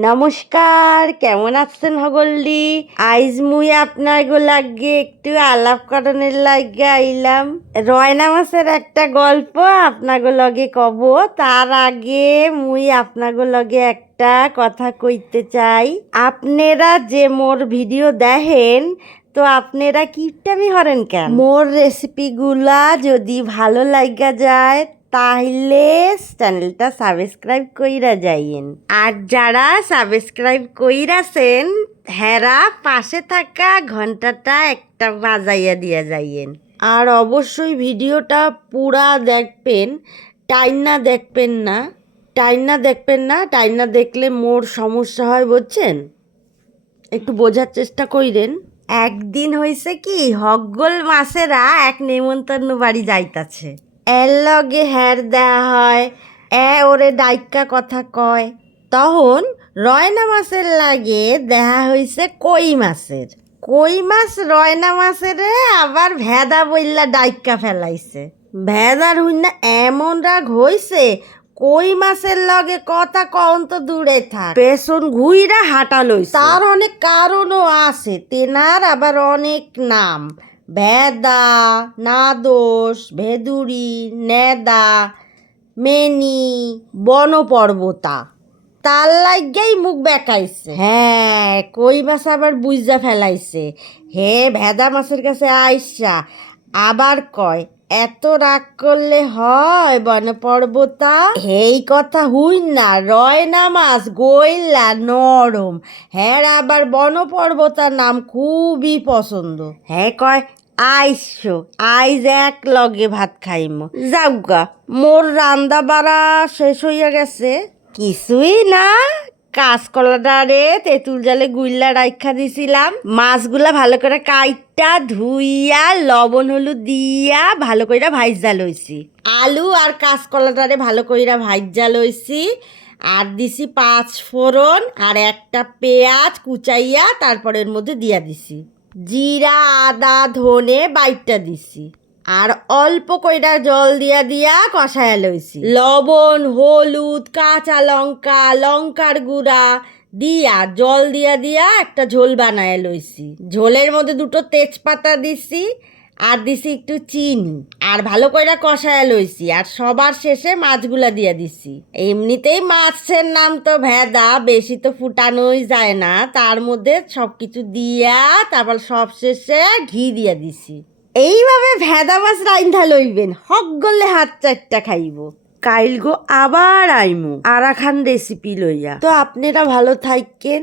নমস্কার, কেমন আছেন হগল্লি? আইজ মুই আপনার লাগে একটু আলাপ করণের লাগে আইলাম। রয়না মাছের একটা গল্প আপনাগো লগে কব। তার আগে মুই আপনাগো লগে একটা কথা কইতে চাই। আপনারা যে মোর ভিডিও দেখেন তো আপনারা কিপটামি হরেন কেন? মোর রেসিপিগুলা যদি ভালো লাগা যায় তাহলে চ্যানেলটা সাবস্ক্রাইব কইরা যাইয়েন। আর যারা সাবস্ক্রাইব কইরাছেন হেরা পাশে থাকা ঘন্টাটা একটা বাজাইয়া দিয়া যাইয়েন। আর অবশ্যই ভিডিওটা পুরা দেখবেন, টাইনা দেখবেন না। টাইনা দেখলে মোর সমস্যা হয়, বুঝছেন? একটু বোঝার চেষ্টা কইরেন। একদিন হইছে কি, হগল মাছেরা এক নেমন্তন্ন বাড়ি যাইতাছে। এর লগে হ্যার দেয়া হয়, ওরে ডাইকা কথা কয়। তখন রয়না মাছের লাগে দেখা হইছে কই মাছের। কই মাছ রয়না মাছের আবার ভেদা বইল্লা ডাইকা ফেলাইছে। ভেদার হইনা এমন রাগ হইছে, কই মাছের লগে কথা কন তো দূরে থাক, পেছন ঘুইরা হাঁটা লইছে। তার অনেক কারণও আছে, তেনার আবার অনেক নাম। ভেদা, নাদোষ, ভেদুরি, নেদা, মেনি, বনপর্বতা। তার লাগেই মুখ বেকাইছে। হ্যাঁ, কই মাছ আবার বুঝা ফেলাইছে। হে ভেদা মাছের কাছে আইসা আবার কয়, এত রাগ করলে হয় বনপর্বতা? এই কথা হুই না, রয়না মাছ গইলা নরম। হ্যাঁ, আবার বনপর্বতার নাম খুবই পছন্দ। হ্যাঁ কয়, আইসো আইজ এক লগে ভাত খাইমো। যাওগা, মোর রান্দা বাড়া শেষ হইয়া গেছে। কিছুই না, কাঁচকলাটারে তেঁতুল জালে গুইল্লা রাইখা দিছিলাম। মাছগুলা ভালো করে কাইটা ধুইয়া লবণ হলুদ দিয়া ভালো কইরা ভাইজা লইছি। আলু আর কাঁচকলাটারে ভালো কইরা ভাইজা লইছি। আর দিছি 5 ফোড়ন আর একটা পেঁয়াজ কুচাইয়া তারপরের মধ্যে দিয়া দিছি। জিরা, আদা, ধনে বাইটটা দিছি। আর অল্প কইরা জল দিয়া কষায়া লইছি। লবণ, হলুদ, কাঁচা লঙ্কা, লঙ্কার গুঁড়া দিয়া জল দিয়া একটা ঝোল বানায় লইছি। ঝোলের মধ্যে 2টো তেজপাতা দিছি আর দিছি একটু চিনি। আর ভালো কইরা কষায়া লইছি। আর সবার শেষে মাছগুলা দিয়া দিছি। এমনিতেই মাছের নাম তো ভেদা, বেশি তো ফুটানোই যায় না। তার মধ্যে সবকিছু দিয়া তারপর সব শেষে ঘি দিয়া দিছি। এইভাবে ভেদা মাছ রাইন্ধা লইবেন, হক গলে হাত 4টা খাইব। কাইল গো আবার আইমু আরাখান রেসিপি লইয়া। তো আপনারা ভালো থাকেন।